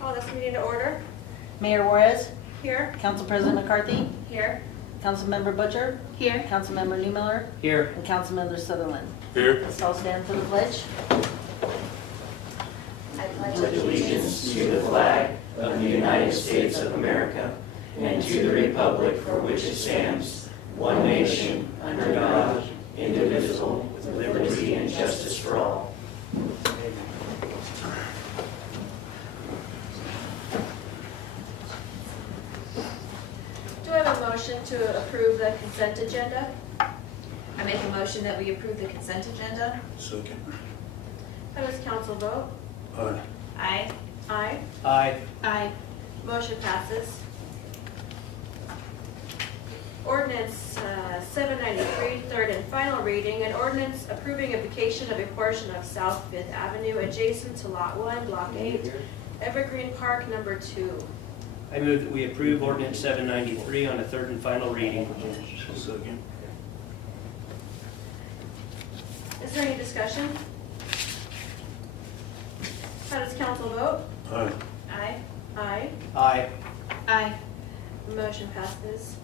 Call this meeting to order. Mayor Juarez, Here. Council President McCarthy, Here. Councilmember Butcher, Here. Councilmember Newmiller, Here. and Councilmember Sutherland. Here. Let's all stand for the pledge. I pledge Allegiance to the flag of the United States of America and to the republic for which it stands, one nation, under God, indivisible, with liberty and justice for all. Do I have a motion to approve the consent agenda? I make a motion that we approve the consent agenda. Second. How does council vote? Aye. Aye. Aye. Aye. Aye. Motion passes. Ordinance 793, third and final reading, an ordinance approving a vacation of a portion of South Fifth Avenue adjacent to Lot 1, Block 8, Evergreen Park Number 2. I move that we approve ordinance 793 on a third and final reading. Second. Is there any discussion? How does council vote? Aye. Aye. Aye. Aye. Aye. Motion passes.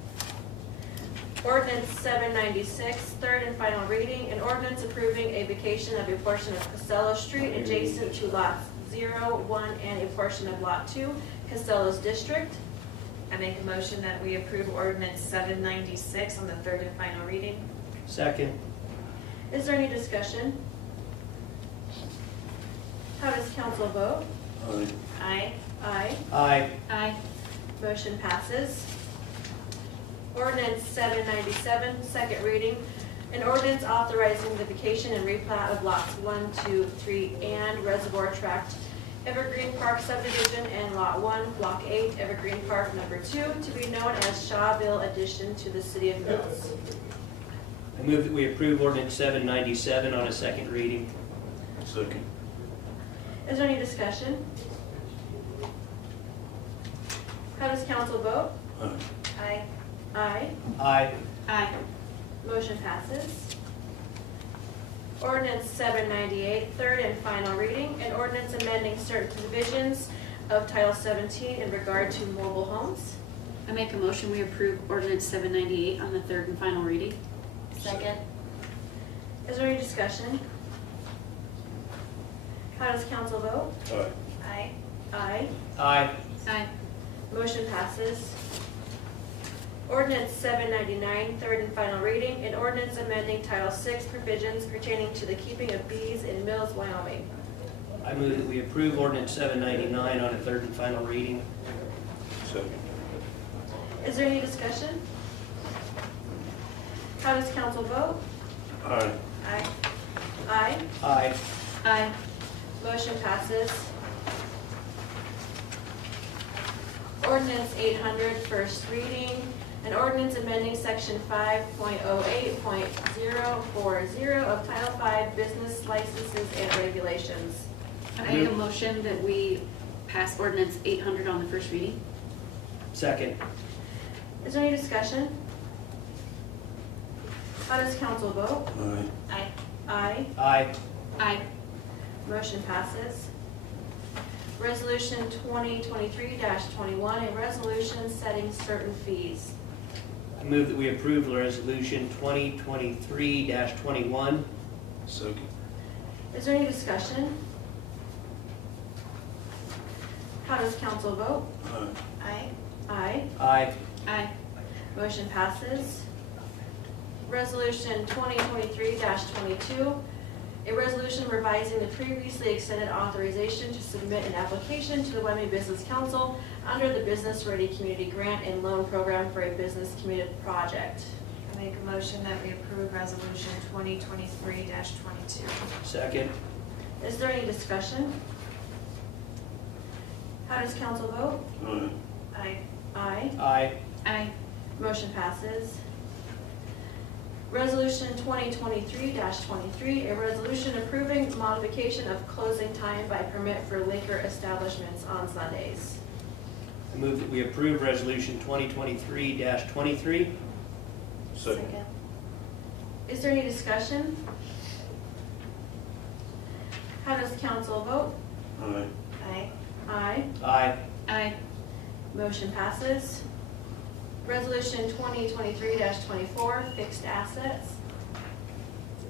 Ordinance 796, third and final reading, an ordinance approving a vacation of a portion of Costello Street adjacent to lots 0, 1, and a portion of lot 2, Costello's district. I make a motion that we approve ordinance 796 on the third and final reading. Second. Is there any discussion? How does council vote? Aye. Aye. Aye. Aye. Aye. Motion passes. Ordinance 797, second reading. An ordinance authorizing the vacation and replat of lots 1, 2, 3, and Reservoir Tract, Evergreen Park subdivision, and Lot 1, Block 8, Evergreen Park Number 2, to be known as Shawville addition to the City of Mills. I move that we approve ordinance 797 on a second reading. Second. Is there any discussion? How does council vote? Aye. Aye. Aye. Aye. Aye. Motion passes. Ordinance 798, third and final reading, an ordinance amending certain provisions of Title 17 in regard to mobile homes. I make a motion we approve ordinance 798 on the third and final reading. Second. Is there any discussion? How does council vote? Aye. Aye. Aye. Aye. Aye. Motion passes. Ordinance 799, third and final reading, an ordinance amending Title 6 provisions pertaining to the keeping of bees in Mills, Wyoming. I move that we approve ordinance 799 on a third and final reading. Second. Is there any discussion? How does council vote? Aye. Aye. Aye. Aye. Aye. Motion passes. Ordinance 800, first reading. An ordinance amending section 5.08.040 of Title 5 Business Licenses and Regulations. I make a motion that we pass ordinance 800 on the first reading. Second. Is there any discussion? How does council vote? Aye. Aye. Aye. Aye. Aye. Motion passes. Resolution 2023-21, a resolution setting certain fees. I move that we approve resolution 2023-21. Second. Is there any discussion? How does council vote? Aye. Aye. Aye. Aye. Aye. Motion passes. Resolution 2023-22, a resolution revising the previously extended authorization to submit an application to the Wyoming Business Council under the Business Ready Community Grant and Loan Program for a business community project. I make a motion that we approve resolution 2023-22. Second. Is there any discussion? How does council vote? Aye. Aye. Aye. Aye. Aye. Motion passes. Resolution 2023-23, a resolution approving modification of closing time by permit for liquor establishments on Sundays. I move that we approve resolution 2023-23. Second. Is there any discussion? council vote? Aye. Aye. Aye. Aye. Aye. Motion passes. Resolution 2023-24, fixed assets.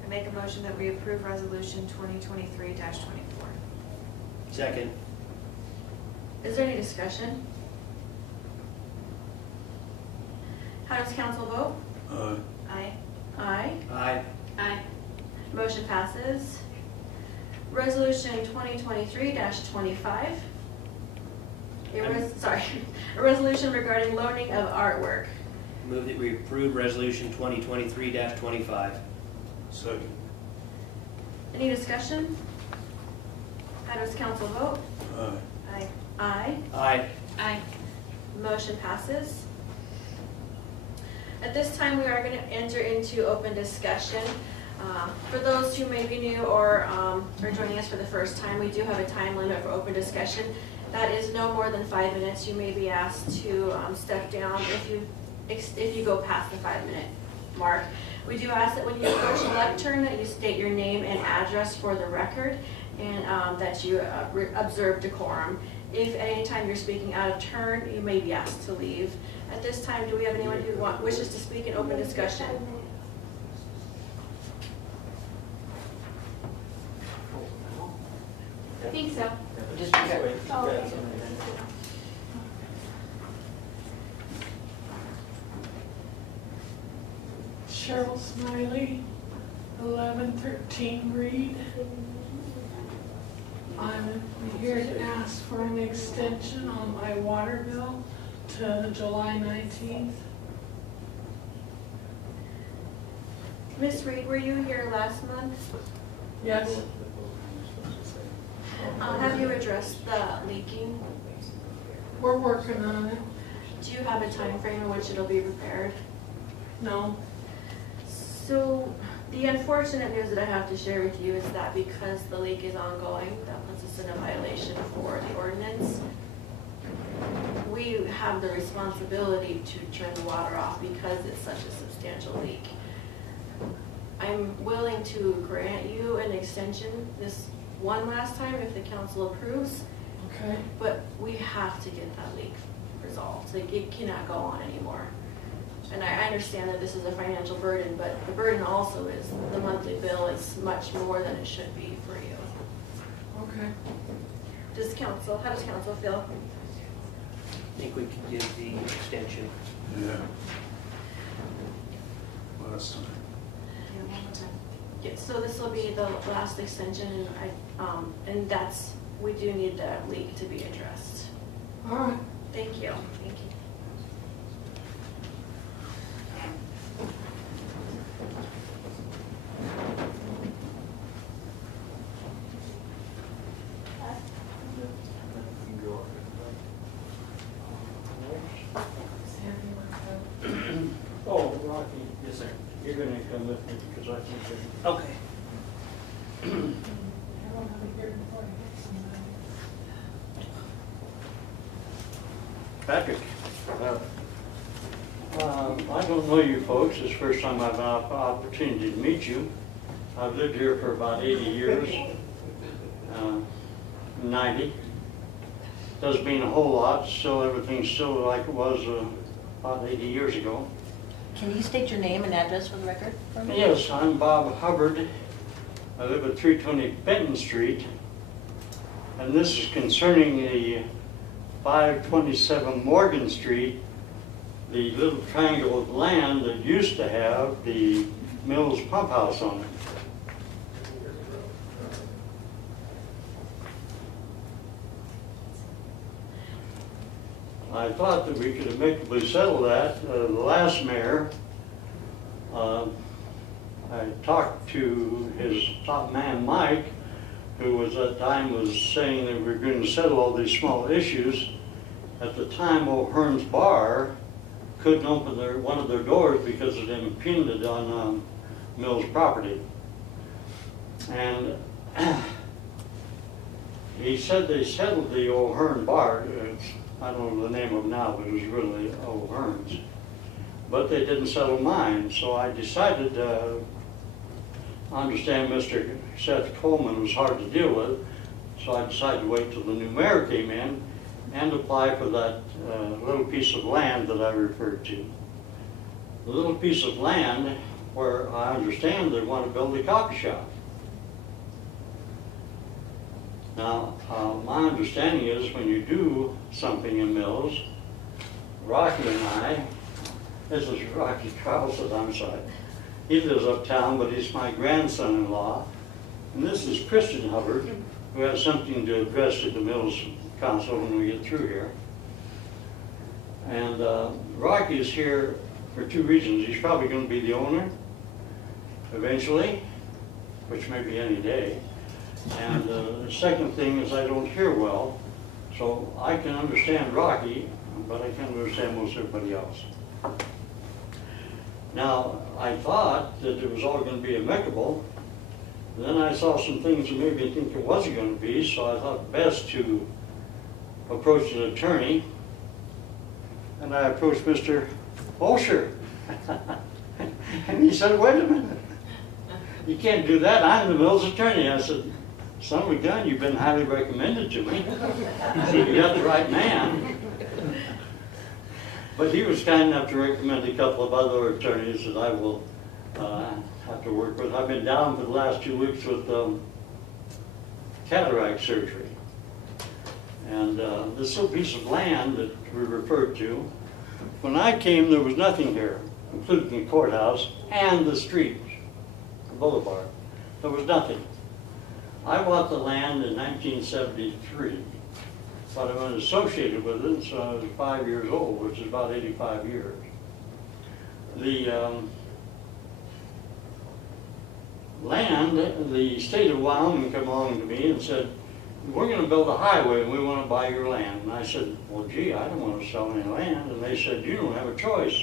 I make a motion that we approve resolution 2023-24. Second. Is there any discussion? How does council vote? Aye. Aye. Aye. Aye. Aye. Motion passes. Resolution 2023-25. A resolution regarding loaning of artwork. Move that we approve resolution 2023-25. Second. Any discussion? How does council vote? Aye. Aye. Aye. Aye. Aye. Motion passes. At this time, we are going to enter into open discussion. For those who may be new or are joining us for the first time, we do have a time limit for open discussion. That is no more than 5 minutes. You may be asked to step down if you go past the 5-minute mark. We do ask that when you approach the lectern that you state your name and address for the record, and that you observe decorum. If at any time you're speaking out of turn, you may be asked to leave. At this time, do we have anyone who wishes to speak in open discussion? I think so. Cheryl Smiley, 1113 Reed. I'm here to ask for an extension on my water bill to July 19th. Ms. Reed, were you here last month? Yes, Have you addressed the leaking? we're working on it. Do you have a time frame in which it'll be repaired? No, So the unfortunate news that I have to share with you is that because the leak is ongoing, that puts us in a violation for the ordinance. We have the responsibility to turn the water off because it's such a substantial leak. I'm willing to grant you an extension this one last time if the council approves, okay. but we have to get that leak resolved. Like, it cannot go on anymore. And I understand that this is a financial burden, but the burden also is the monthly bill is much more than it should be for you. Okay. How does council feel? I think we could give the extension. Yeah. Last time. Yeah, so this will be the last extension, and we do need the leak to be addressed. All right. Thank you. Thank you. Oh, Rocky. Yes, sir. You're gonna come with me because I think that. Okay. I don't have a hearing before I hit somebody. Patrick, I don't know you folks. It's the first time I've had an opportunity to meet you. I've lived here for about 80 years, 90. Doesn't mean a whole lot, so everything's still like it was about 80 years ago. Can you state your name and address for the record for me? Yes, I'm Bob Hubbard. I live at 320 Benton Street, and this is concerning the 527 Morgan Street, the little triangle of land that used to have the Mills Pump House on it. I thought that we could amicably settle that. The last mayor, I talked to his top man, Mike, who was at the time was saying that we were going to settle all these small issues. At the time, O'Hearn's Bar couldn't open one of their doors because it impinged on Mills' property. And he said they settled the O'Hearn Bar. I don't know the name of it now, but it was really O'Hearn's. But they didn't settle mine, so I decided, I understand Mr. Seth Coleman was hard to deal with, So I decided to wait till the new mayor came in and apply for that little piece of land that I referred to. The little piece of land where I understand they want to build a coffee shop. Now, my understanding is when you do something in Mills, Rocky and I, this is Rocky Carlson, I'm sorry. He lives uptown, but he's my grandson-in-law. And this is Christian Hubbard, who has something to address to the Mills Council when we get through here. And Rocky is here for two reasons. He's probably going to be the owner eventually, which may be any day. And the second thing is I don't hear well, so I can understand Rocky, but I can't understand most everybody else. Now, I thought that it was all going to be amicable. Then I saw some things that made me think it wasn't going to be, so I thought best to approach an attorney. And I approached Mr. Olsher. And he said, wait a minute. You can't do that. I'm the Mills attorney. I said, son of a gun, you've been highly recommended to me. So you got the right man. But he was kind enough to recommend a couple of other attorneys that I will have to work with. I've been down for the last 2 weeks with cataract surgery. And this little piece of land that we referred to, when I came, there was nothing here, including the courthouse and the street, the boulevard. There was nothing. I bought the land in 1973, but I've been associated with it since I was 5 years old, which is about 85 years. The land, the state of Wyoming came along to me and said, we're going to build a highway and we want to buy your land. And I said, well, gee, I don't want to sell any land. And they said, you don't have a choice.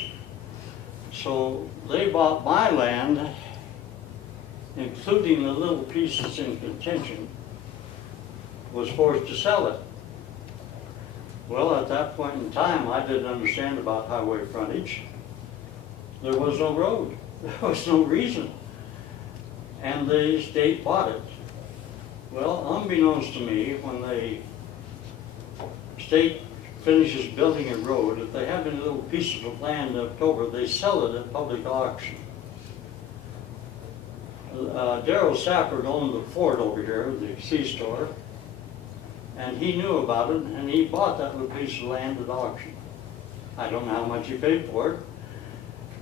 So they bought my land, including the little pieces in contention, was forced to sell it. Well, at that point in time, I didn't understand about highway frontage. There was no road. There was no reason. And the state bought it. Well, unbeknownst to me, when the state finishes building a road, if they have any little pieces of land left over, they sell it at public auction. Darrell Safford owned the fort over here, the C-store, and he knew about it, and he bought that little piece of land at auction. I don't know how much he paid for it.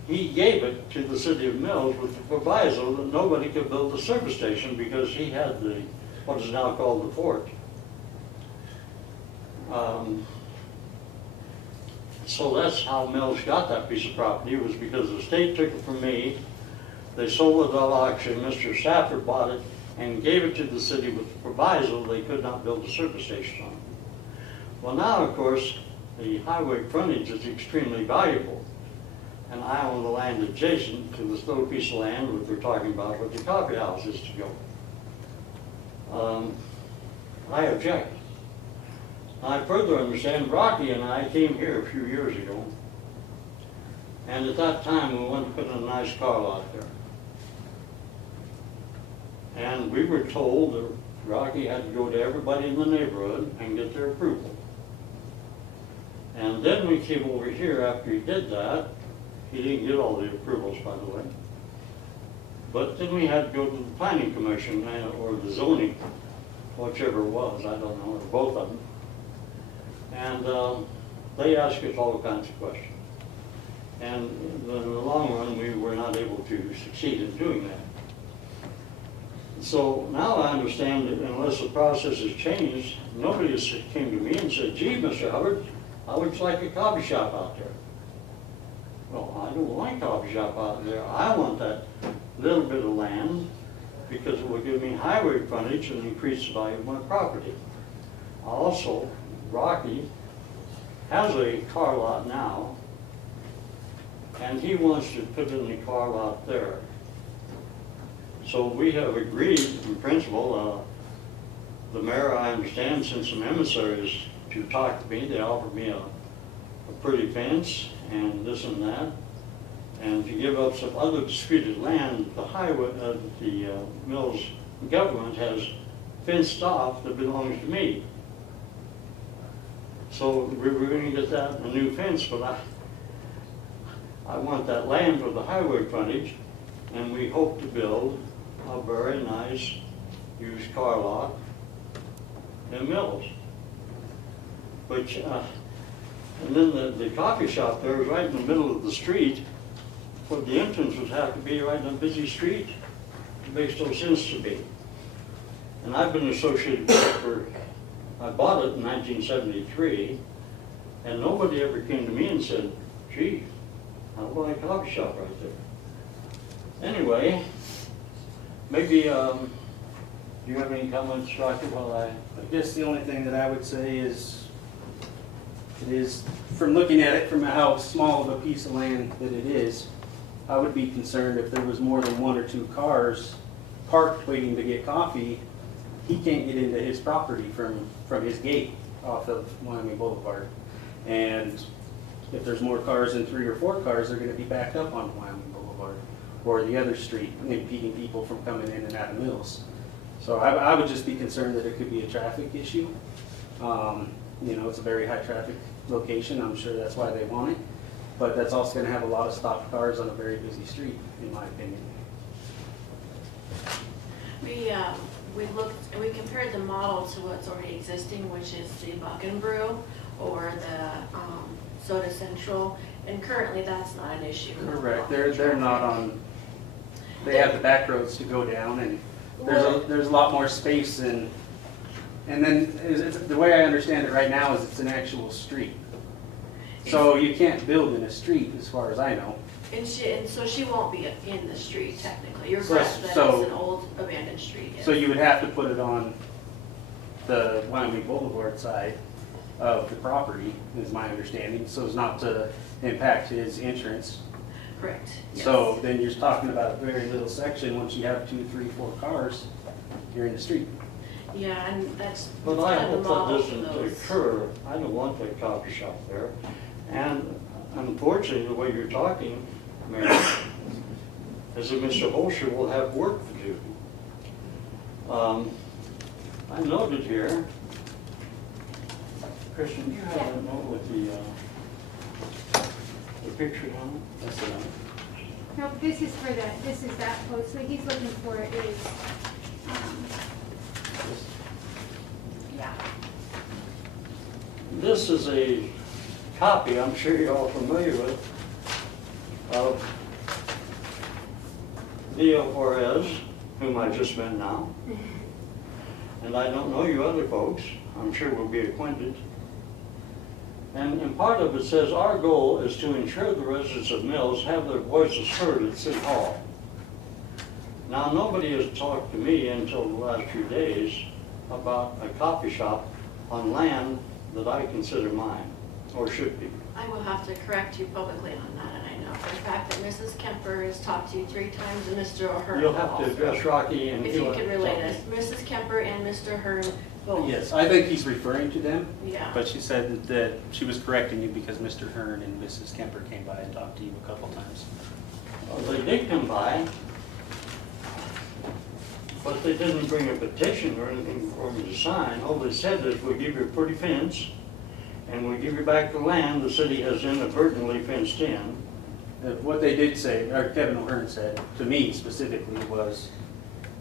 He gave it to the city of Mills with the proviso that nobody could build a service station because he had the, what is now called the fort. So that's how Mills got that piece of property, was because the state took it from me. They sold it at auction. Mr. Safford bought it and gave it to the city with the proviso they could not build a service station on it. Well, now, of course, the highway frontage is extremely valuable, and I own the land adjacent to this little piece of land that we're talking about where the coffee house is to go. I object. I further understand Rocky and I came here a few years ago, and at that time we wanted to put in a nice car lot there. And we were told that Rocky had to go to everybody in the neighborhood and get their approval. And then we came over here after he did that. He didn't get all the approvals, by the way. But then we had to go to the planning commission or the zoning, whichever it was, I don't know, or both of them. And they asked us all kinds of questions. And in the long run, we were not able to succeed in doing that. So now I understand that unless the process has changed, nobody has came to me and said, gee, Mr. Hubbard, I would like a coffee shop out there. Well, I don't want a coffee shop out there. I want that little bit of land because it will give me highway frontage and increase the value of my property. Also, Rocky has a car lot now, and he wants to put in the car lot there. So we have agreed in principle. The mayor, I understand, sent some emissaries to talk to me. They offered me a pretty fence and this and that, and to give up some other disputed land. The highway, the Mills government has fenced off that belongs to me. So we're gonna get that, a new fence, but I want that land for the highway frontage, and we hope to build a very nice used car lot in Mills. Which, and then the coffee shop there is right in the middle of the street, but the entrance would have to be right in a busy street. It makes no sense to me. And I've been associated with it for, I bought it in 1973, and nobody ever came to me and said, gee, I'll buy a coffee shop right there. Anyway, maybe, do you have any comments, Rocky, while I guess the only thing that I would say is, from looking at it from how small of a piece of land that it is, I would be concerned if there was more than 1 or 2 cars parked waiting to get coffee. He can't get into his property from his gate off of Wyoming Boulevard. And if there's more cars than 3 or 4 cars, they're gonna be backed up on Wyoming Boulevard or the other street, impeding people from coming in and out of Mills. So I would just be concerned that it could be a traffic issue. You know, it's a very high traffic location. I'm sure that's why they want it. But that's also gonna have a lot of stopped cars on a very busy street, in my opinion. We looked, and we compared the model to what's already existing, which is the Buck and Brew or the Soda Central, and currently that's not an issue. Correct. They're not on. They have the back roads to go down, and there's a lot more space and then the way I understand it right now is it's an actual street. So you can't build in a street, as far as I know. And so she won't be in the street technically. You're So- correct that so- it's an old abandoned street. Yes. So you would have to put it on the Wyoming Boulevard side of the property, is my understanding, so as not to impact his entrance. Correct. Yes. So then you're talking about a very little section. Once you have 2, 3, 4 cars, you're in the street. Yeah, and that's But I kind of hope the that model for doesn't those. occur. I don't want that coffee shop there. And unfortunately, the way you're talking, Mary, is that Mr. Holscher will have work to do. I noted here, Kristen, you have a note with the picture on it? That's enough. No, this is for this is that post, what he's looking for is, yeah. This is a copy, I'm sure you're all familiar with, of Leo Juarez, whom I just met now. And I don't know you other folks. I'm sure we'll be acquainted. And part of it says, our goal is to ensure the residents of Mills have their voices heard at City Hall. Now, nobody has talked to me until the last few days about a coffee shop on land that I consider mine, or should be. I will have to correct you publicly on that, and I know for a fact that Mrs. Kemper has talked to you 3 times, and Mr. O'Hearn. You'll have to also. address Rocky and If you could relate us, Mrs. Kemper and Mr. Hearn both. Yes, I think he's referring to them. Yeah. But she said that she was correcting you because Mr. Hearn and Mrs. Kemper came by and talked to you a couple times. Well, they did come by, but they didn't bring a petition or anything for me to sign. All they said is, we'll give you a pretty fence, and we'll give you back the land the city has inadvertently fenced in. What they did say, or Kevin O'Hearn said, to me specifically, was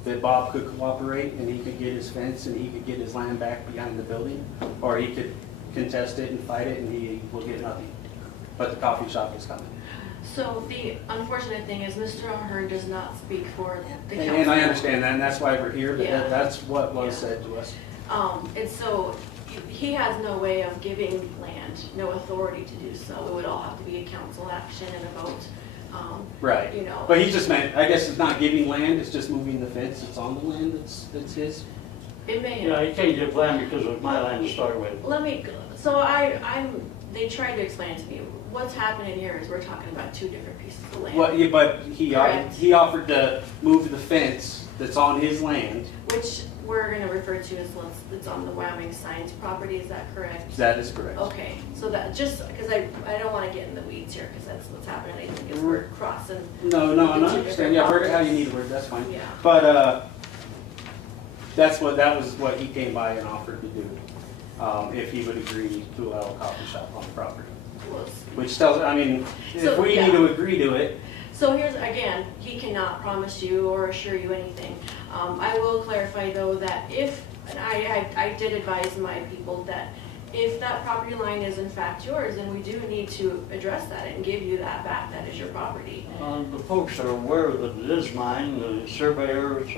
that Bob could cooperate and he could get his fence and he could get his land back behind the building, or he could contest it and fight it and he will get nothing. But the coffee shop is coming. So the unfortunate thing is Mr. O'Hearn does not speak for the council. And I understand that, and that's why we're here, but Yeah. that's what was Yeah. said to us. And so he has no way of giving land, no authority to do so. It would all have to be a council action and a vote. Right. You know. But he just meant, I guess it's not giving land, it's just moving the fence that's on the land that's his. It may. Yeah, you can't give land because it's my land to start with. Let me, they tried to explain it to me. What's happening here is we're talking about 2 different pieces of land. Well, yeah, but he Correct. offered to move the fence that's on his land. Which we're gonna refer to as, it's on the Wyoming Science property, is that correct? That is correct. Okay, so that, just, because I don't wanna get in the weeds here, because that's what's happening, I think is we're crossing. No, the I two understand. different Yeah, word it how you properties. need to word, that's fine. Yeah. But that was what he came by and offered to do, if he would agree to allow a coffee shop on the property. Which tells, I mean, if So, we yeah. need to agree to it, So here's, again, he cannot promise you or assure you anything. I will clarify though that if, and I did advise my people that if that property line is in fact yours, then we do need to address that and give you that back, that is your property. The folks are aware that it is mine, the surveyors,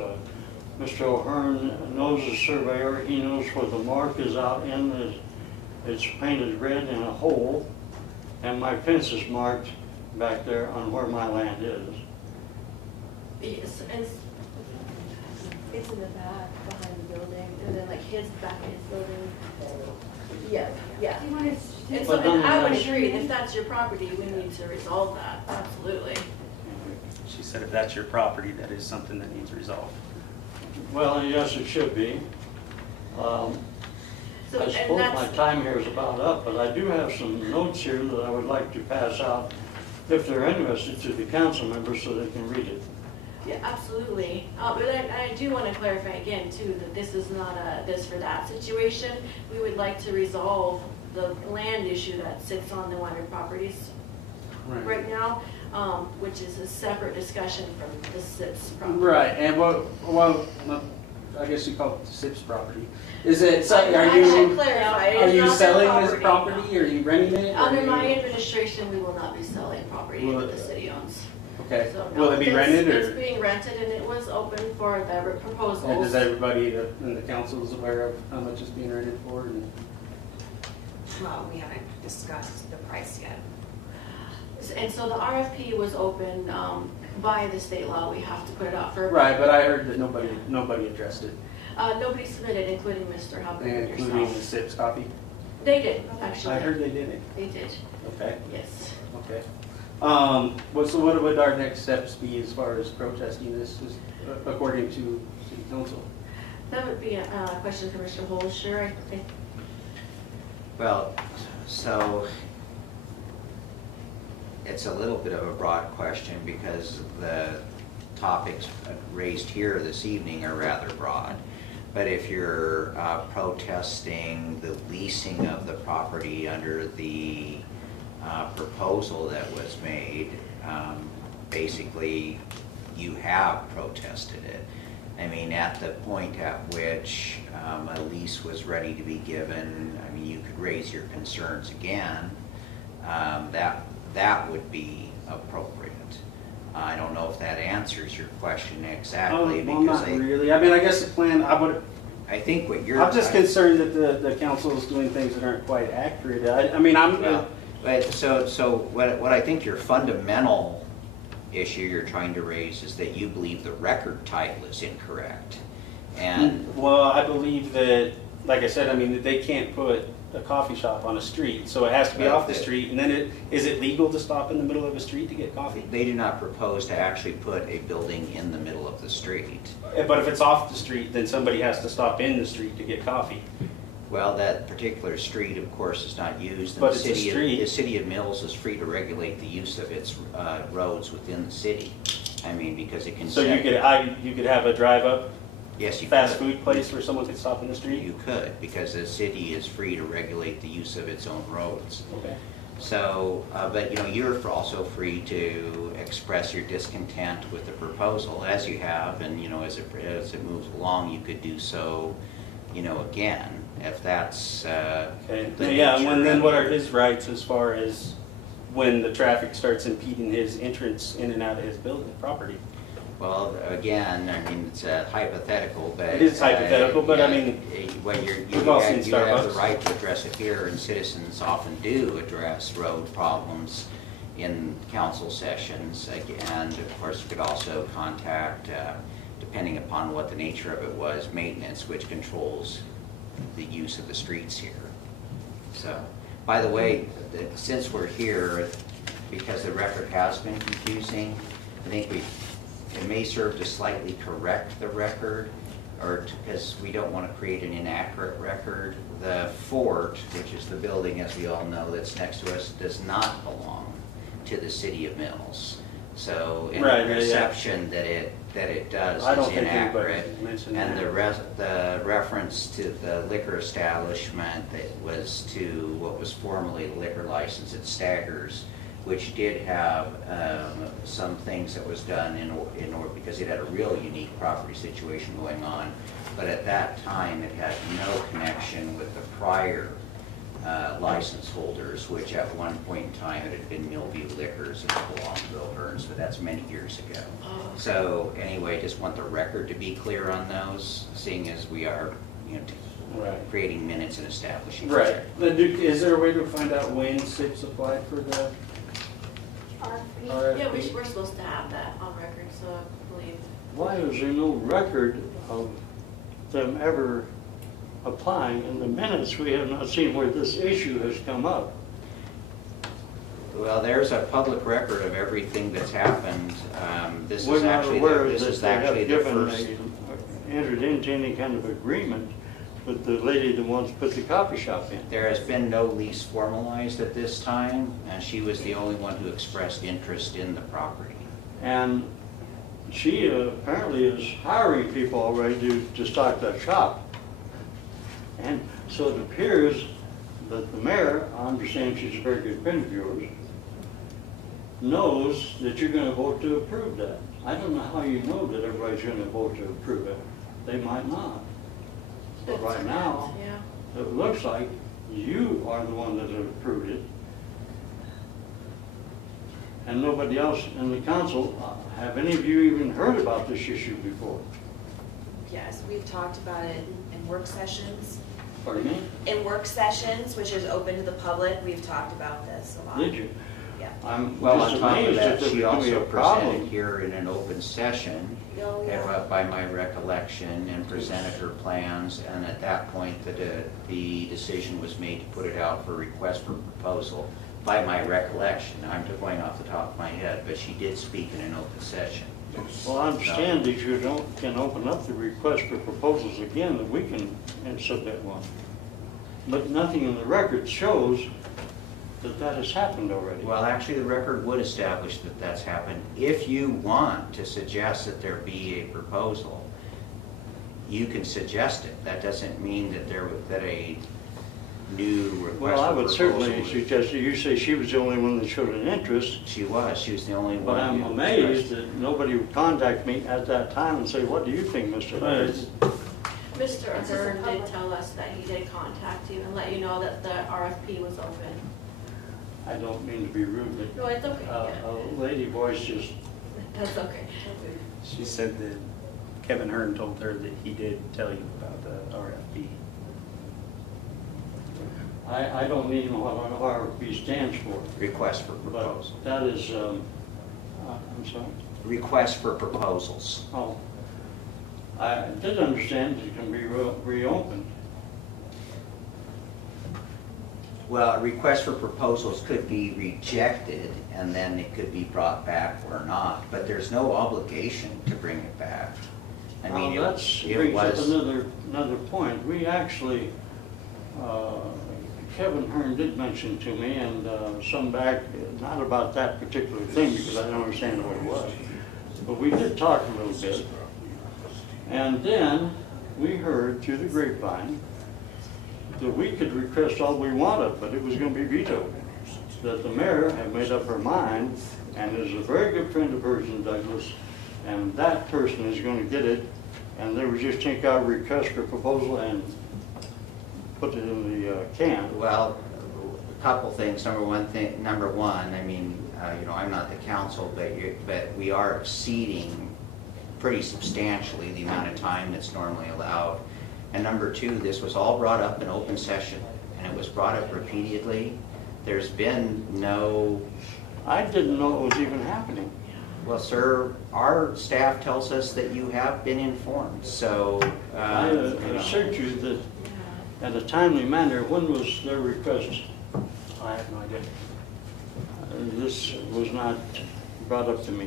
Mr. O'Hearn knows the surveyor, he knows where the mark is out in, it's painted red in a hole, and my fence is marked back there on where my land is. Yes, and it's in the back, behind the building, and then like his back of his building. Yeah, yeah. Do you want to? And But so, and I would nonetheless- agree, if that's your property, we need to resolve that, absolutely. she said if that's your property, that is something that needs resolved. Well, yes, it should be. So, I and suppose my that's, time here is about up, but I do have some notes here that I would like to pass out if they're interested to the council members so they can read it. yeah, absolutely. But I do want to clarify again too, that this is not a this for that situation. We would like to resolve the land issue that sits on the Wyndham properties right now, which is a separate discussion from the SIP's property. Right, and well, I guess you call it the SIP's property. Is it, so I are should you, clarify, it are is you not their selling this property, or are you renting it? or Under are my you- administration, we will not be selling property Will that it- the city owns. Okay, So, will no, it be it's- rented, It's or, being rented and it was open for the and proposals. is everybody in the council is aware of how much it's being rented for? And Well, we haven't discussed the price yet. And so the RFP was open by the state law, we have to put it out for. Right, but I heard that nobody addressed it, Nobody submitted, including Mr. Hubbard and including the yourself. SIP's copy. They did, actually. I heard they didn't. They did, Okay, yes. okay. So what would our next steps be as far as protesting this, according to city council? That would be a question for Mr. Holscher. Well, so it's a little bit of a broad question because the topics raised here this evening are rather broad. But if you're protesting the leasing of the property under the proposal that was made, basically you have protested it. I mean, at the point at which a lease was ready to be given, I mean, you could raise your concerns again. That would be appropriate. I don't know if that answers your question exactly. Well, because not really. I mean, I guess the plan, I think what you're. I'm just concerned that the council is doing things that aren't quite accurate. I mean, Well, but so what I think your fundamental issue you're trying to raise is that you believe the record title is incorrect. And well, I believe that, like I said, I mean, that they can't put a coffee shop on a street, so it has to be Well, off the street. And then is it legal to stop in the middle of a street to get coffee? they do not propose to actually put a building in the middle of the street. But if it's off the street, then somebody has to stop in the street to get coffee. Well, that particular street, of course, is not used. And But the it's a city street. The city of Mills is free to regulate the use of its roads within the city. I mean, because it can. So you could have a drive-up Yes, you fast could. food place where someone could stop in the street? You could, because the city is free to regulate the use of its own roads. Okay. So, but you're also free to express your discontent with the proposal as you have, and as it moves along, you could do so, again, if that's Okay. the Yeah, nature and then of what it. are his rights as far as when the traffic starts impeding his entrance in and out of his building property? Well, again, I mean, it's a hypothetical, but. It is hypothetical, but I mean, Well, we've all seen you have the Starbucks. right to address it here, and citizens often do address road problems in council sessions. And of course, you could also contact, depending upon what the nature of it was, maintenance, which controls the use of the streets here. So, by the way, since we're here, because the record has been confusing, I think it may serve to slightly correct the record, or because we don't want to create an inaccurate record. The fort, which is the building, as we all know, that's next to us, does not belong to the city of Mills. So in Right, the yeah, yeah. perception that that it does I don't is think anybody inaccurate. mentioned And that. the reference to the liquor establishment that was to what was formerly the liquor license at Staggers, which did have some things that was done in order, because it had a real unique property situation going on. But at that time, it had no connection with the prior license holders, which at one point in time, it had been Millview Liquors and it belonged to Bill Burns, but that's many years ago. So anyway, just want the record to be clear on those, seeing as we are, Right. creating minutes and establishing. Right. Then is there a way to find out when SIPs applied for the RFP? Yeah, we're supposed to have that on record, so I believe. Why is there no record of them ever applying? In the minutes, we have not seen where this issue has come up. Well, there's a public record of everything that's happened. This We're is not actually, aware this that is they actually have the given, first. entered into any kind of agreement with the lady that wants to put the coffee shop in. There has been no lease formalized at this time, and she was the only one who expressed interest in the property. And she apparently is hiring people already to stock that shop. And so it appears that the mayor, I understand she's a very good friend of yours, knows that you're gonna vote to approve that. I don't know how you know that everybody's gonna vote to approve it. They might not. But right now, Yeah. it looks like you are the one that have approved it. And nobody else in the council. Have any of you even heard about this issue before? Yes, we've talked about it in work sessions. Pardon me? In work sessions, which is open to the public, we've talked about this a lot. Did you? Yeah. I'm Well, just on top of amazed that, that she there would be also a presented problem. here in an open session, Oh, yeah. by my recollection, and presented her plans, and at that point, the decision was made to put it out for request for proposal, by my recollection. I'm going off the top of my head, but she did speak in an open session. Well, I understand that you can open up the request for proposals again, that we can submit one. But nothing in the record shows that that has happened already. Well, actually, the record would establish that that's happened. If you want to suggest that there be a proposal, you can suggest it. That doesn't mean that that a new request for proposal. Well, I would certainly suggest that you say she was the only one that showed an interest. She was the only one. But I'm who amazed expressed- that nobody would contact me at that time and say, what do you think, Mr. Hubbard? Mr. It's just a Ahern did public- tell us that he did contact you and let you know that the RFP was open. I don't mean to be rude, No, but it's okay. a lady voice just, That's okay. She said that Kevin Hearn told her that he did tell you about the RFP. I don't even know what an RFP stands for. Request for But proposal. that is, I'm sorry. Request for proposals. Oh, I did understand it can be reopened. Well, a request for proposals could be rejected, and then it could be brought back or not, but there's no obligation to bring it back. I mean, Now, that it brings up was, another point. We actually, Kevin Hearn did mention to me, and some back, not about that particular thing, because I don't understand what it was, but we did talk a little bit. And then we heard through the grapevine that we could request all we wanted, but it was going to be vetoed. That the mayor had made up her mind, and is a very good friend of hers in Douglas, and that person is going to get it, and they would just take our request for proposal and put it in the can. well, a couple things. Number one, I mean, I'm not the council, but we are exceeding pretty substantially the amount of time that's normally allowed. And number two, this was all brought up in open session, and it was brought up repeatedly. There's been no, I didn't know it was even happening. well, sir, our staff tells us that you have been informed, so. I assert you that in a timely manner, when was their request? I have no idea. This was not brought up to me.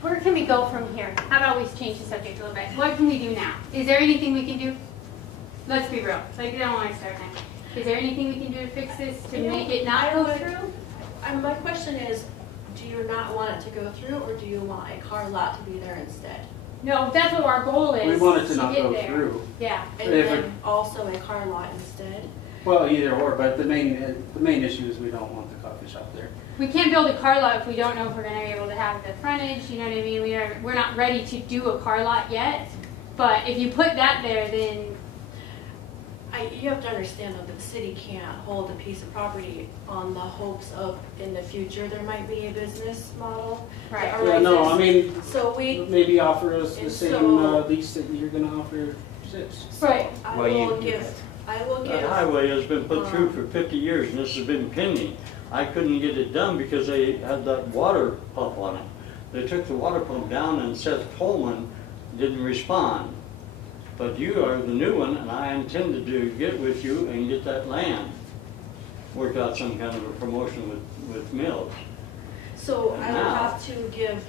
Where can we go from here? How about we change the subject a little bit? What can we do now? Is there anything we can do? Let's be real. Like, I don't want to start now. Is there anything we can do to fix this, to make it not go through? My question is, do you not want it to go through, or do you want a car lot to be there instead? No, that's what our goal is. We want it to not get go there. through. Yeah. And If then also a car lot instead. Well, either or, but the main issue is we don't want the coffee shop there. We can't build a car lot if we don't know if we're gonna be able to have the frontage, you know what I mean? We're not ready to do a car lot yet, but if you put that there, then, You have to understand though, that the city can't hold a piece of property on the hopes of, in the future, there might be a business model. that Right. Yeah, no, I arises. mean, So maybe offer us the And same so- lease that you're gonna offer Sips. right. I Well, you- will give. That highway has been put through for 50 years, and this has been pending. I couldn't get it done because they had that water pump on it. They took the water pump down, and Seth Coleman didn't respond. But you are the new one, and I intend to get with you and get that land. Work out some kind of a promotion with Mills. So I will Now- have to give,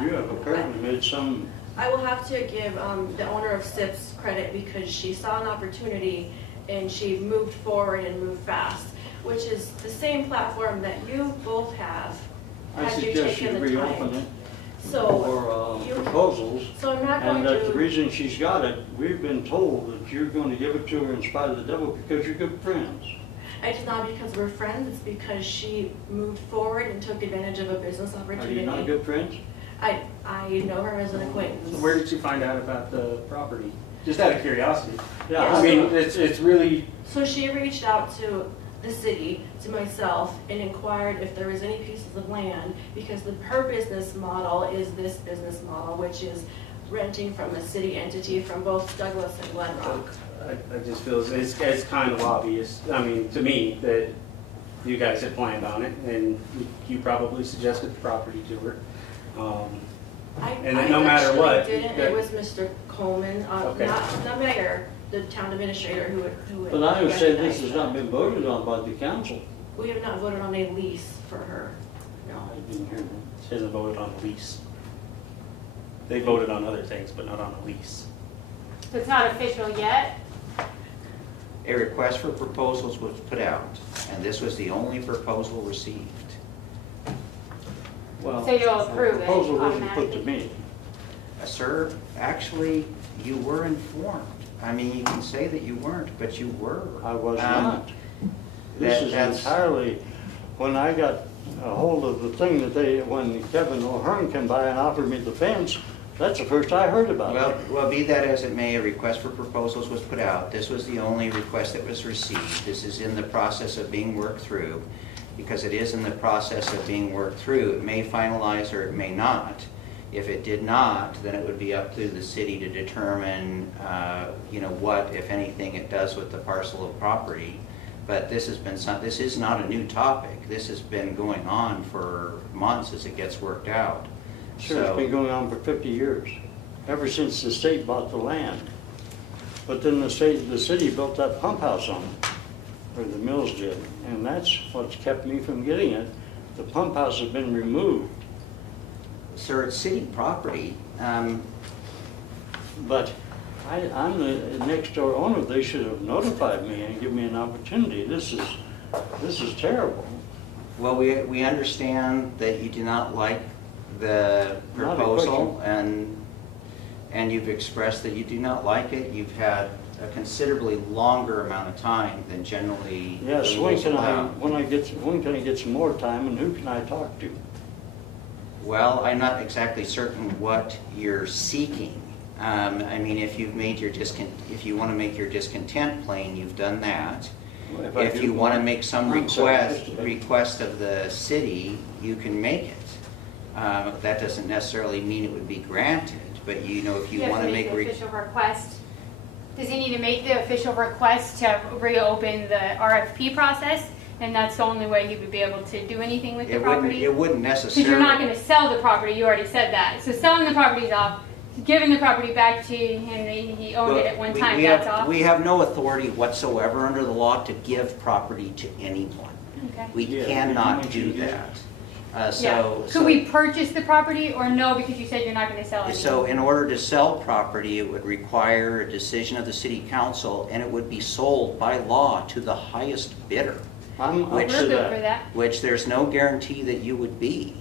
You have apparently made some, I will have to give the owner of SIPS credit because she saw an opportunity and she moved forward and moved fast, which is the same platform that you both have. I had you suggest you taken the reopen time. it So, for you- proposals. so I'm not going And that the to, reason she's got it, we've been told that you're going to give it to her in spite of the devil because you're good friends. it's not because we're friends, it's because she moved forward and took advantage of a business Are opportunity. you not good friends? I know her as an acquaintance. So where did you find out about the property? Just out of curiosity. Yeah, I mean, it's really, So she reached out to the city, to myself, and inquired if there was any pieces of land, because her business model is this business model, which is renting from a city entity from both Douglas and Glen Rock. I just feel it's kind of obvious, I mean, to me, that you guys had planned on it, and you probably suggested the property to her. And then no matter actually what, didn't. that- It was Mr. Coleman, Okay. not the mayor, the town administrator who would. but I would say this recognize has that. not been voted on by the council. We have not voted on a lease for her, no. I didn't hear that. She hasn't voted on a lease. They voted on other things, but not on a lease. So it's not official yet. A request for proposals was put out, and this was the only proposal received. Well, So you'll approve it the proposal wasn't put to automatically? me. Sir, actually, you were informed. I mean, you can say that you weren't, but you were. I was Um, not. This is that's- entirely, when I got a hold of the thing when Kevin O'Hearn came by and offered me the fence, that's the first I heard about it. Well, be that as it may, a request for proposals was put out. This was the only request that was received. This is in the process of being worked through. Because it is in the process of being worked through, it may finalize or it may not. If it did not, then it would be up to the city to determine, what, if anything, it does with the parcel of property. But this is not a new topic. This has been going on for months as it gets worked out. Sure, it's been going on for 50 years, ever since the state bought the land. But then the city built that pump house on it, or the Mills did, and that's what's kept me from getting it. The pump house has been removed, Sir, it's city property. but I'm the next door owner. They should have notified me and given me an opportunity. This is terrible. Well, we understand that you do not like the Not a proposal, and you've expressed that you do not like it. You've had a considerably longer amount of time than generally Yes, the when rules can allow. I get some more time, and who can I talk to? Well, I'm not exactly certain what you're seeking. I mean, if you want to make your discontent plain, you've done that. If you want to make some I'm sorry. request of the city, you can make it. That doesn't necessarily mean it would be granted, but if you have want to make. the official request. Does he need to make the official request to reopen the RFP process? And that's the only way he would be able to do anything with the property? It wouldn't necessarily. Because you're not going to sell the property, you already said that. So selling the property is off, giving the property back to him, he owned it at one time, that's off? We have no authority whatsoever under the law to give property to anyone. Okay. We Yeah, cannot we do can do that. Yeah. Could we purchase the property or no, because you said you're not going to sell it? So in order to sell property, it would require a decision of the city council, and it would be sold by law to the highest bidder. I'm Which- up We're to good for that. that. which there's no guarantee that you would be.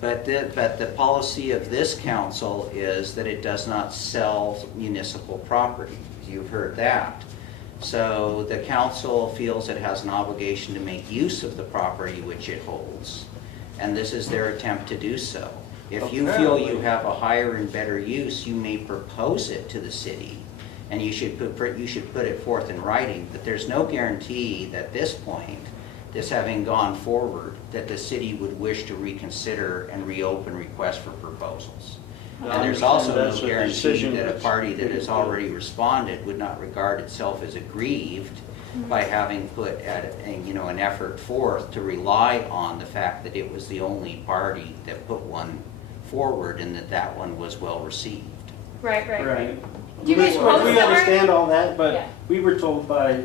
But the policy of this council is that it does not sell municipal property. You've heard that. So the council feels it has an obligation to make use of the property which it holds. And this is their attempt to do so. If you feel you Apparently. have a higher and better use, you may propose it to the city. And you should put it forth in writing, but there's no guarantee at this point, this having gone forward, that the city would wish to reconsider and reopen requests for proposals. I And there's understand also no that's a guarantee decision that a that's- party that has already responded would not regard itself as aggrieved by having put an effort forth to rely on the fact that it was the only party that put one forward and that one was well received. Right, right, right. Right. Do you guys We post it, understand all that, Yeah. but we were told by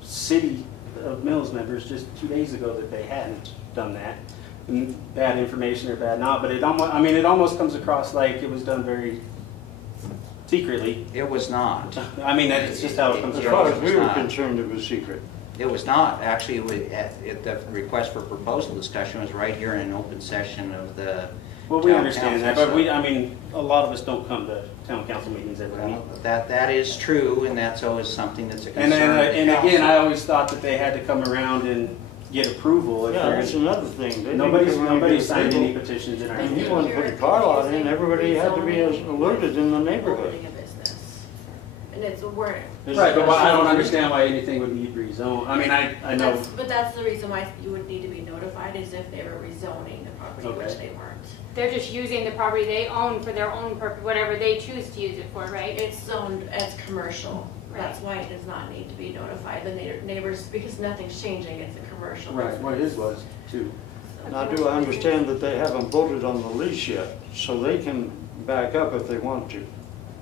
City of Mills members just 2 days ago that they hadn't done that. And bad information or bad not, but it almost comes across like it was done very secretly. It was not. I mean, that's just how it comes As far across. as we were concerned, it was secret. It was not. Actually, the request for proposal discussion was right here in an open session of the Well, we town understand that, council, but so- a lot of us don't come to town council meetings every week. That is true, and that's always something that's a And concern of the again, I council. always thought that they had to come around and get approval. If Yeah, they're- that's another thing. They didn't Nobody's come around and get signed any approval. petitions in our. When you want to put a car lot in, everybody had to be as alerted in the neighborhood. Holding a business. And it's, we're, Right, but I don't understand why anything would be rezoned. I mean, I know, but that's the reason why you would need to be notified, is if they were rezoning the property, which Okay. they weren't. They're just using the property they own for their own purpose, whatever they choose to use it for, right? It's zoned as commercial. That's why it does not need to be notified, the neighbors, because nothing's changing, it's a commercial. right, what his was too. Now, do I understand that they haven't voted on the lease yet, so they can back up if they want to?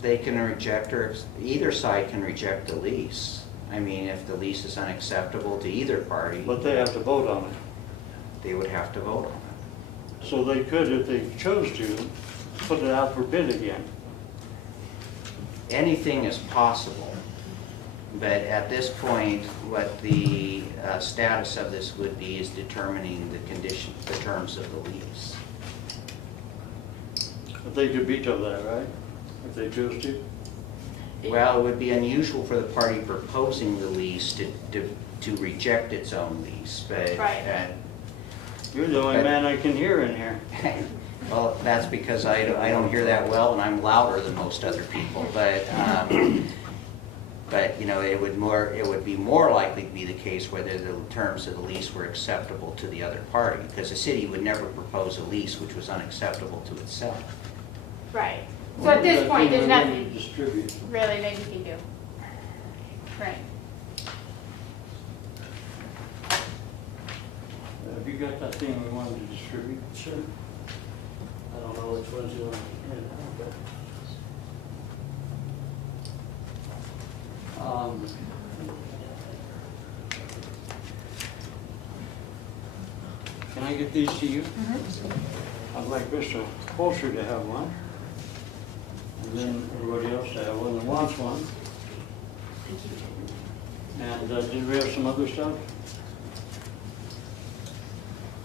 They can reject, or either side can reject the lease. I mean, if the lease is unacceptable to either party, But they have to vote on it. they would have to vote on it. So they could, if they chose to, put it out for bid again. Anything is possible, but at this point, what the status of this would be is determining the condition, the terms of the lease. But they could veto that, right? If they chose to? Well, it would be unusual for the party proposing the lease to reject its own lease, but. Right. You're the only man I can hear in here. Well, that's because I don't hear that well, and I'm louder than most other people, but it would be more likely to be the case whether the terms of the lease were acceptable to the other party, because the city would never propose a lease which was unacceptable to itself. Right. So at this point, there's nothing Distribute. really that you can do. Right. Have you got that thing we wanted to distribute? Sure. I don't know which ones you want to hand out, but. Can I get these to you? I'd like Mr. Fulcher to have one. And then everybody else to have one that wants one. And did we have some other stuff?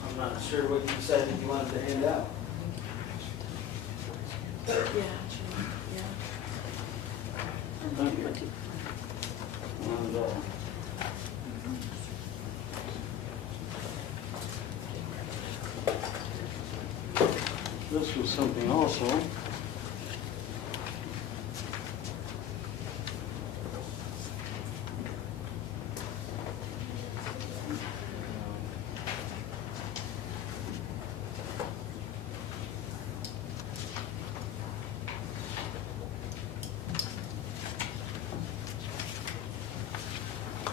I'm not sure what you decided you wanted to hand out. Yeah, true, yeah. Thank you. And, this was something also.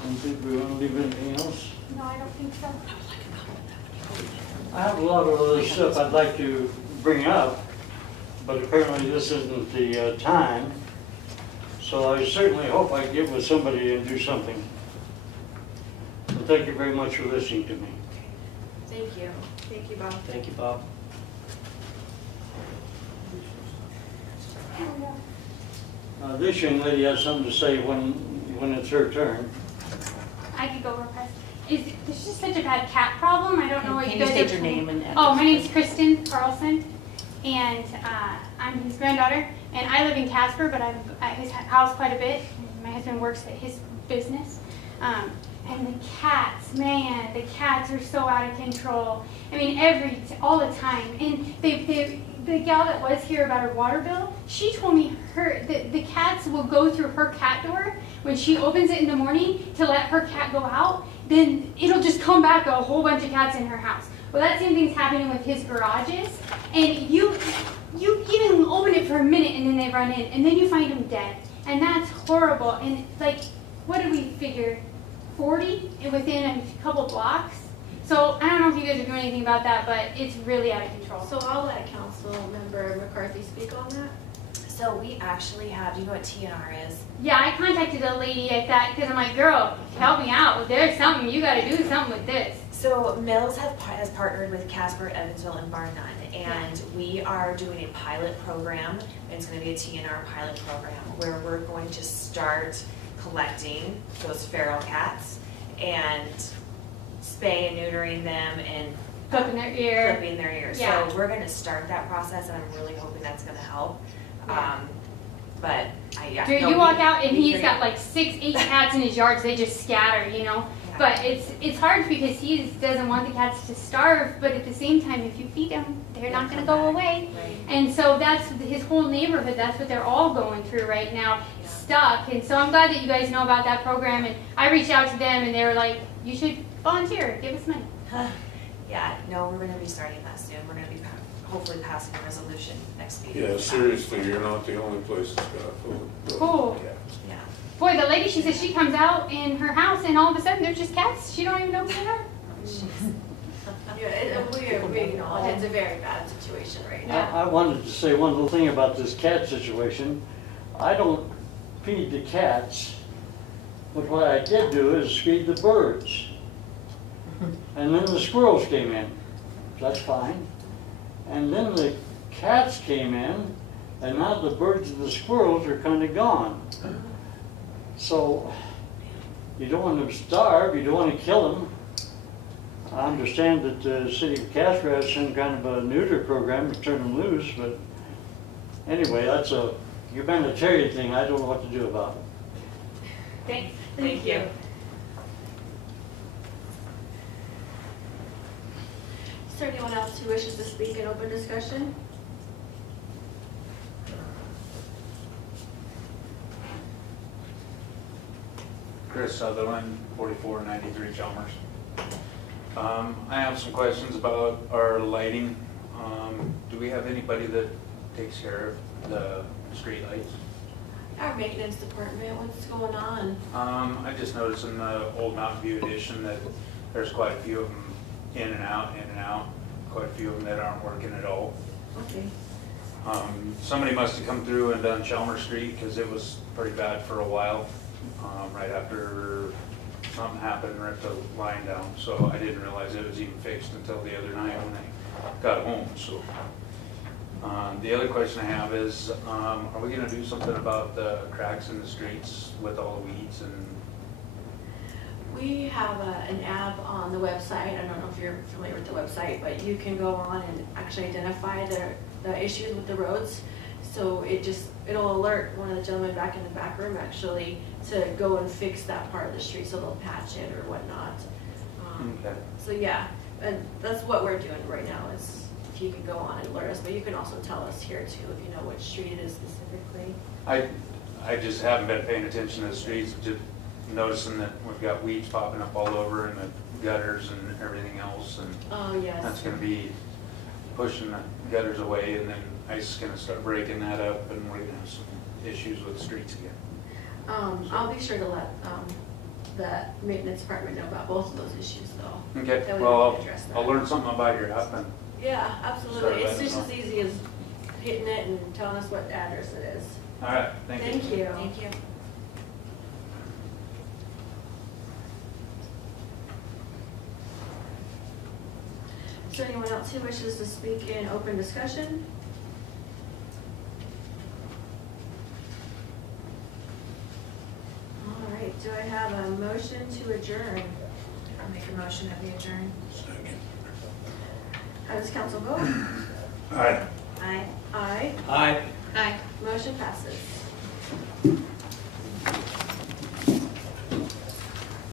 And did we want to leave anything else? No, I don't think so. I have a lot of other stuff I'd like to bring up, but apparently this isn't the time. So I certainly hope I get with somebody and do something. And thank you very much for listening to me. Thank you. Thank you, Bob. Thank you, Bob. This young lady has something to say when it's her turn. I could go real fast. there's just such a bad cat problem. I don't know what Can you you guys state are. your name and address? Oh, my name's Kristen Carlson, and I'm his granddaughter. And I live in Casper, but I'm at his house quite a bit. My husband works at his business. And the cats, man, the cats are so out of control. I mean, all the time. And the gal that was here about her water bill, she told me the cats will go through her cat door when she opens it in the morning to let her cat go out. Then it'll just come back a whole bunch of cats in her house. Well, that same thing's happening with his garages. And you even open it for a minute and then they run in, and then you find them dead. And that's horrible. And like, what did we figure? 40 within a couple blocks. So I don't know if you guys are doing anything about that, but it's really out of control. So I'll let Council Member McCarthy speak on that. So we actually have, do you know what TNR is? Yeah, I contacted a lady at that because I'm like, girl, help me out. There's something, you got to do something with this. So Mills has partnered with Casper, Evansville, and Bar None, and we are doing a pilot program. It's going to be a TNR pilot program where we're going to start collecting those feral cats and spay and neutering them and Clipping their ear. clipping their ears. Yeah. So we're going to start that process, and I'm really hoping that's going to help. Yeah. But yeah. Dude, no, you walk out and we he's agree. got like 6, 8 cats in his yards. They just scatter, you know. Yeah. But it's hard because he doesn't want the cats to starve. But at the same time, if you feed them, they're not going to go away. Right. And so that's his whole neighborhood. That's what they're all going through right now, Yeah. stuck. And so I'm glad that you guys know about that program. And I reached out to them, and they were like, "You should volunteer. Give us money." Yeah, no, we're going to be starting that soon. We're going to be hopefully passing a resolution next meeting. Yeah, seriously, you're not the only place that's got full of Cool. cats. Yeah. Boy, the lady, she says she comes out in her house, and all of a sudden there's just cats. She don't even know who they are. Yeah, we acknowledge it's a very bad situation right now. I wanted to say one little thing about this cat situation. I don't feed the cats, but what I did do is feed the birds. And then the squirrels came in. That's fine. And then the cats came in, and now the birds and the squirrels are kind of gone. So you don't want them to starve, you don't want to kill them. I understand that the city of Casper has some kind of a neuter program to turn them loose, but anyway, that's a humanitarian thing. I don't know what to do about it. Thanks. Thank you. Is there anyone else who wishes to speak in open discussion? Chris Sutherland, 4493 Chalmers. I have some questions about our lighting. Do we have anybody that takes care of the street lights? Our maintenance department, what's going on? I just noticed in the old Mountain View edition that there's quite a few of them in and out, quite a few of them that aren't working at all. Okay. Somebody must have come through and done Chalmers Street because it was pretty bad for a while, right after something happened, ripped the line down. So I didn't realize it was even fixed until the other night when I got home. So the other question I have is, are we gonna do something about the cracks in the streets with all the weeds and? We have an app on the website. I don't know if you're familiar with the website, but you can go on and actually identify the issues with the roads. So it'll alert one of the gentlemen back in the back room actually to go and fix that part of the street, so they'll patch it or whatnot. Okay. So yeah, and that's what we're doing right now is if you can go on and alert us, but you can also tell us here too if you know which street it is specifically. I just haven't been paying attention to the streets, just noticing that we've got weeds popping up all over in the gutters and everything else, and Oh, yes. that's gonna be pushing the gutters away, and then ice is gonna start breaking that up, and we're gonna have some issues with the streets again. I'll be sure to let the maintenance department know about both of those issues though. Okay, That way we well, can address that. I'll learn something about your app then. Yeah, absolutely. Sorry It's about just that. as easy as hitting it and telling us what address it is. All right, thank you. Thank you. Thank you. Is there anyone else who wishes to speak in open discussion? All right, do I have a motion to adjourn? I'll make a motion that we adjourn. Second. How does council vote? Aye. Aye. Aye. Aye. Aye. Motion passes.